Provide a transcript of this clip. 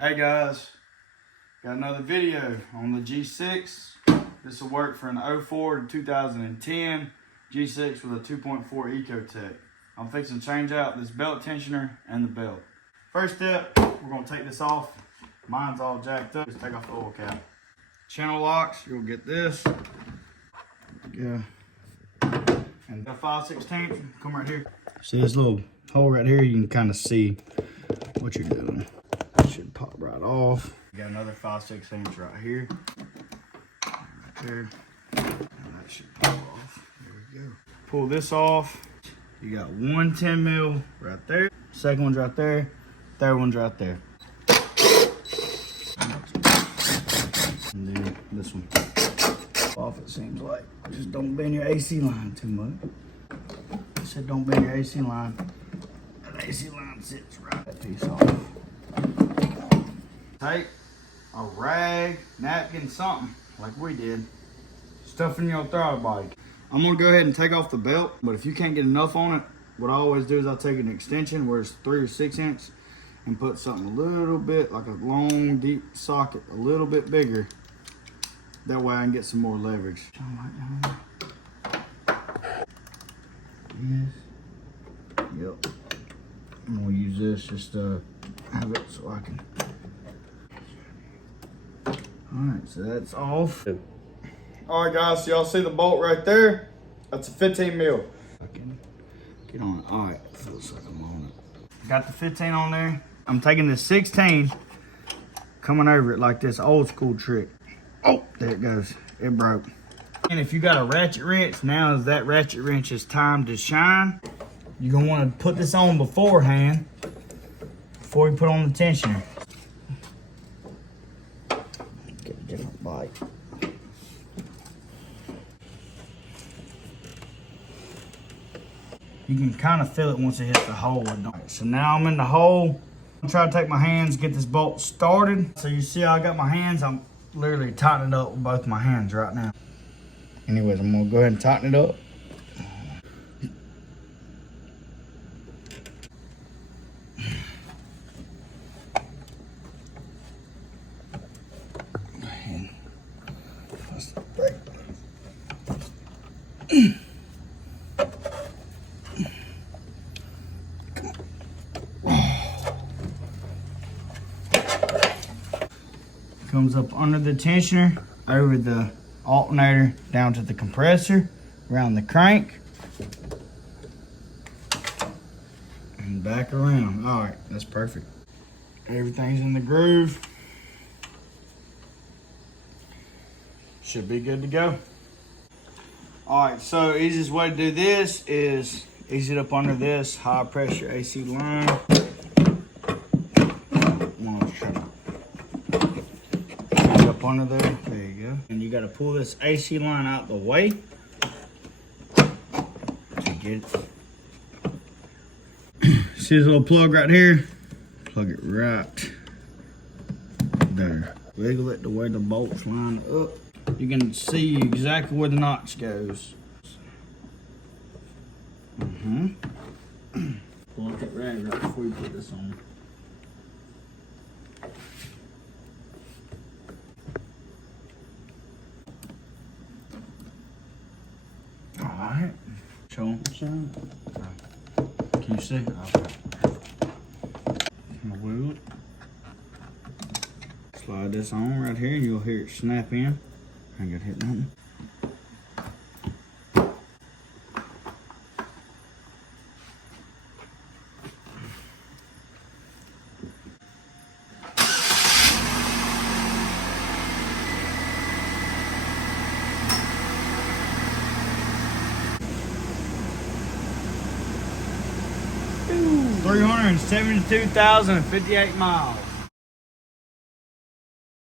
Hey guys, got another video on the G6. This will work for an 04 to 2010 G6 with a 2.4 Ecotech. I'm fixing to change out this belt tensioner and the belt. First step, we're gonna take this off. Mine's all jacked up. Just take off the oil cap. Channel locks, you'll get this. Yeah. And the 5/16 come right here. See this little hole right here? You can kind of see what you're doing. Should pop right off. You got another 5/16 right here. Right there. And that should pop off. There we go. Pull this off. You got one 10 mil right there. Second one's right there. Third one's right there. And then this one. Off, it seems like. Just don't bend your AC line too much. I said don't bend your AC line. That AC line sits right that piece off. Take a rag, napkin, something like we did. Stuff in your throttle body. I'm gonna go ahead and take off the belt, but if you can't get enough on it, what I always do is I'll take an extension where it's 3 or 6 inch and put something a little bit, like a long, deep socket, a little bit bigger. That way I can get some more leverage. Yes. Yep. I'm gonna use this just to have it so I can. Alright, so that's off. Alright guys, so y'all see the bolt right there? That's a 15 mil. I can get on it. Alright, feels like I'm on it. Got the 15 on there. I'm taking the 16, coming over it like this old school trick. Oh, there it goes. It broke. And if you got a ratchet wrench, now is that ratchet wrench is time to shine. You're gonna want to put this on beforehand before you put on the tensioner. Get a different bite. You can kind of feel it once it hits the hole. So now I'm in the hole. I'm trying to take my hands, get this bolt started. So you see how I got my hands, I'm literally tightening it up with both my hands right now. Anyways, I'm gonna go ahead and tighten it up. Comes up under the tensioner, over the alternator, down to the compressor, around the crank, and back around. All right, that's perfect. Everything's in the groove. Should be good to go. All right, so easiest way to do this is ease it up under this high pressure AC line. Up under there, there you go. And you got to pull this AC line out the way to get it. See this little plug right here? Plug it right there. Wiggle it the way the bolts line up. You can see exactly where the notch goes. Pull out that rag right before you put this on. Alright. Show them. Can you see? Okay. I'm gonna wheel it. Slide this on right here and you'll hear it snap in. I ain't got to hit nothing. Ooh, 372,058 miles.